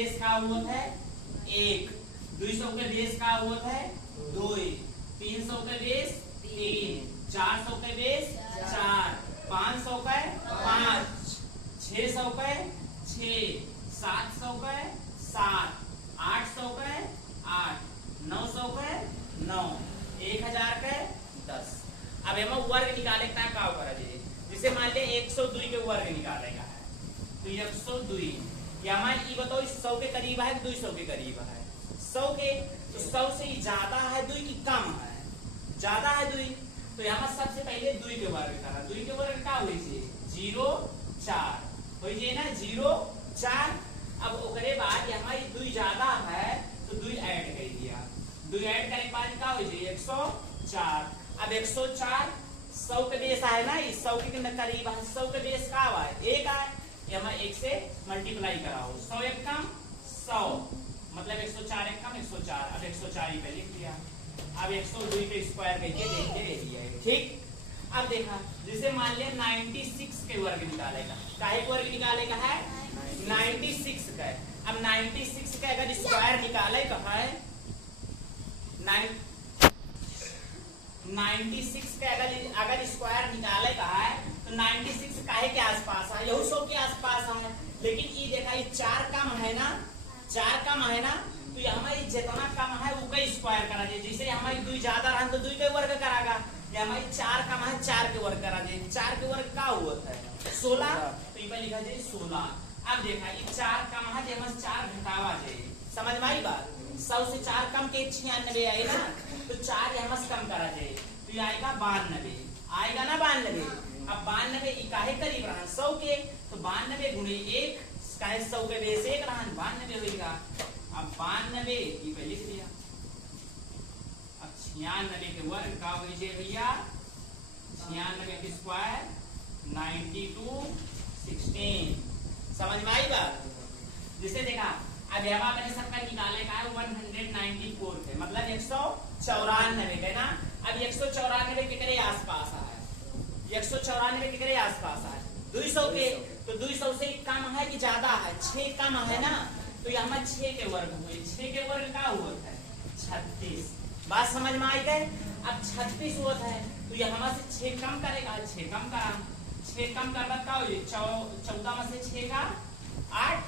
Base का होत है 1, 200 के बेस का होत है 2, 300 के बेस 3, 400 के बेस 4, 500 के 5, 600 के 6, 700 के 7, 800 के 8, 900 के 9, 1000 के 10। अब एमा वर्ग निकाले का करा दे, जैसे मान ले 102 के वर्ग निकालेगा है तो 102 यहाँ ई बताओ 100 के करीब है 200 के करीब है 100 के, तो 100 से ज्यादा है 2 की कम है, ज्यादा है 2, तो यहाँ सबसे पहले 2 के वर्ग करा। 2 के वर्ग का हुई छे 0 4 होई जे ना 0 4। अब ओकरे बाद यहाँ 2 ज्यादा है तो 2 ऐड कर दिया, 2 ऐड करे के बाद का होई जे 104। अब 104 100 के बेस है ना, 100 के करीब है, 100 के बेस का है 1 है, यहाँ 1 से मल्टीप्लाई कराओ, 100 एक कम 100 मतलब 104 एक कम 104। अब 104 ही पे लिख दिया। अब 102 के स्क्वायर करके देखते रह दिया, ठीक। अब देखा जैसे मान लिया 96 के वर्ग निकालेगा, काहे के वर्ग निकालेगा है 96 का। अब 96 का अगर स्क्वायर निकाले का है 96 का अगर स्क्वायर निकाले का है तो 96 काहे के आसपास है, यही 100 के आसपास है। लेकिन ये देखा ये 4 कम है ना, 4 कम है ना, तो यहाँ जितना कम है वो का स्क्वायर करा दे। जैसे हमारी 2 ज्यादा रहा तो 2 के वर्ग करागा, या हमारी 4 कम है 4 के वर्ग करा दे। 4 के वर्ग का हुआ है 16, तो ये लिखा जाए 16। अब देखा ये 4 कम है तो 4 घटावा जाए, समझ में आई बात। 100 से 4 कम के 96 आए ना, तो 4 यहाँ से कम करा जाए तो ये आएगा 92, आएगा ना 92। अब 92 काहे करीब रहा 100 के, तो 92 गुणे 1 काहे 100 के बेस 1 रहा 92 होगा। अब 92 ये पे लिख दिया। अब 96 के वर्ग का हो जाए भैया 96 के स्क्वायर 92 16, समझ में आई बात। जिसे देखा अब यहाँ मैंने सबका निकाले का है 194 के मतलब 194 के ना। अब 194 के करे आसपास है, 194 के करे आसपास है 200 के, तो 200 से कम है कि ज्यादा है 6 कम है ना, तो यहाँ 6 के वर्ग हुए। 6 के वर्ग का हुआ है 36, बात समझ में आई गए। अब 36 हुआ है तो यहाँ से 6 कम करेगा, 6 कम करा, 6 कम करना का हो 14 में से 6 का 8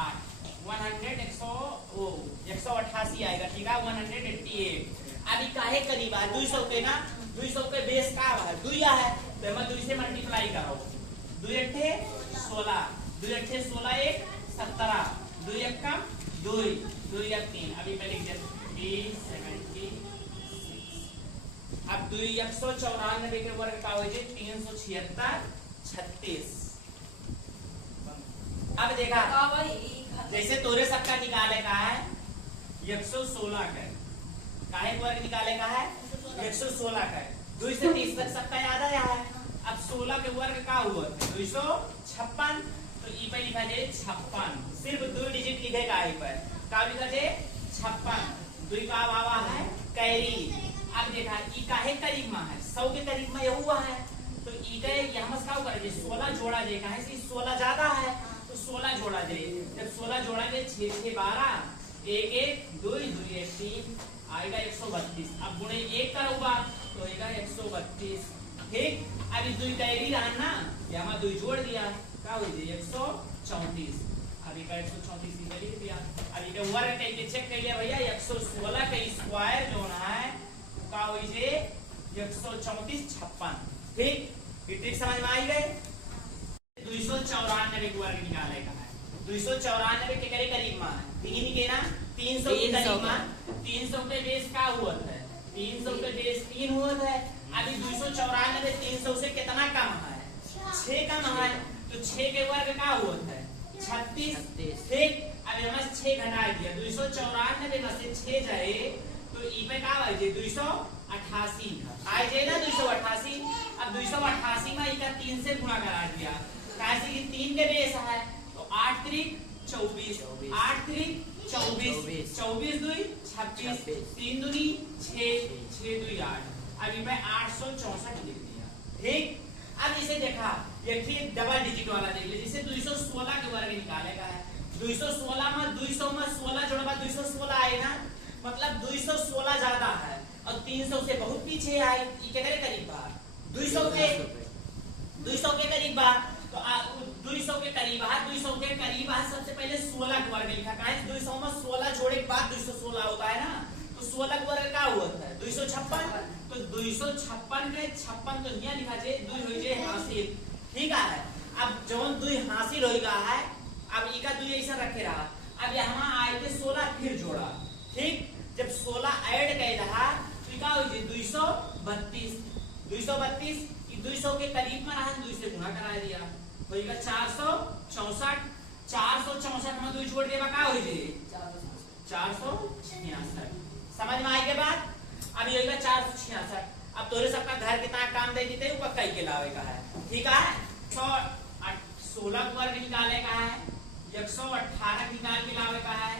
8 188 आएगा, ठीक है 188। अभी काहे करीब है 200 के ना, 200 के बेस का है 2 है, तो मैं 2 से मल्टीप्लाई करो, 2 अट्ठे 16, 2 अट्ठे 16 1 17, 2 एक कम 2, 2 एक 3। अभी मैं लिख देता 76। अब 2 194 के वर्ग का हो जाए 376 36। अब देखा जैसे तोरे सबका निकाले का है 116 का, काहे वर्ग निकाले का है 116 का, 2 से 30 तक सबका याद आया है। अब 16 के वर्ग का हुआ 256, तो ई पे लिखा जाए 56, सिर्फ 2 डिजिट लिखेगा आई पर, का लिखा जाए 56, 2 का बाबा है कैरी। अब देखा ई काहे करीब में है 100 के करीब में हुआ है, तो ई के यहाँ से का कर दे 16 जोड़ा जाए, काहे से 16 ज्यादा है तो 16 जोड़ा जाए। जब 16 जोड़ा जाए 6 6 12 1 1 2 2 1 3 आएगा 132। अब गुणे 1 करूंगा तो आएगा 132, ठीक। अभी 2 कैरी रहा ना, यहाँ 2 जोड़ दिया क्या हो जाए 134। अभी का 134 इधर लिख दिया। अभी का वर्ग करके चेक कर लिया भैया 116 का स्क्वायर जो है का हो जाए 134 56, ठीक। ये ट्रिक समझ में आई गए। 294 के वर्ग निकाले का है, 294 के करे करीब में 3 के ना 300 के करीब में, 300 के बेस का हुआ है 300 के बेस 3 हुआ है। अभी 294 300 से कितना कम है 6 कम है, तो 6 के वर्ग का हुआ है 36, ठीक। अब हमें 6 घटा दिया 294 में से 6 जाए तो ई पे का आ जाए 288 आ जाए ना 288। अब 288 में इका 3 से गुणा करा दिया, कैसे कि 3 के बेस है तो 8 3 24, 8 3 24, 24 2 26, 3 दूनी 6 6 2 8। अभी मैं 864 लिख दिया, ठीक। अब इसे देखा ये ठीक डबल डिजिट वाला देख ले, जैसे 216 के वर्ग निकालेगा है 216 में 200 में 16 जोड़बा 216 आए ना, मतलब 216 ज्यादा है और 300 से बहुत पीछे आए। ये के करीब बा 200 के करीब बा, तो 200 के करीब है, 200 के करीब है। सबसे पहले 16 का वर्ग लिखा, काहे 200 में 16 जोड़े के बाद 216 होता है ना, तो 16 का वर्ग का हुआ है 256, तो 256 के 56 तो यहाँ लिखा जाए 2 हो जाए हासिल, ठीक है। अब जवन 2 हासिल होगा है, अब इका 2 ऐसा रखे रहा, अब यहाँ आए थे 16 फिर जोड़ा, ठीक। जब 16 ऐड कर रहा तो क्या हो जाए 232, 232 200 के करीब में रहा, 2 से गुणा करा दिया, होगा 464, 464 में 2 जोड़ देबा का हो जाए 466। समझ में आई के बाद अब ये होगा 466। अब तोरे सबका घर कितना काम दे देते ऊपर कई के लावे का है, ठीक है। 116 वर्ग निकाले का है, 118 निकाल के लावे का है,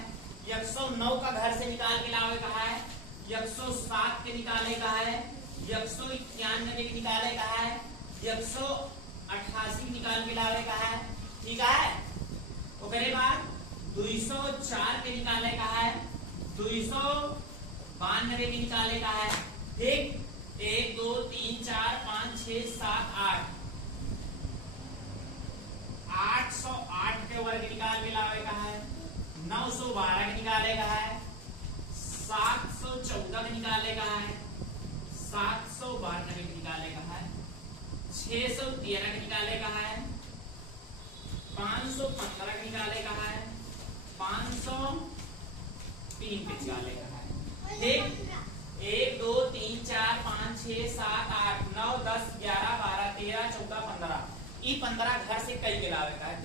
109 का घर से निकाल के लावे का है, 107 के निकाले का है, 191 के निकाले का है, 188 निकाल के लावे का है, ठीक है। ओकरे बाद 204 के निकाले का है, 292 के निकाले का है, ठीक। 1 2 3 4 5 6 7 8 808 के वर्ग निकाल के लावे का है, 912 के निकाले का है, 714 के निकाले का है, 792 के निकाले का है, 613 के निकाले का है, 515 के निकाले का है, 503 के निकाले का है, ठीक। 1 2 3 4 5 6 7 8 9 10 11 12 13 14 15 ये 15 घर से कई के लावे का है।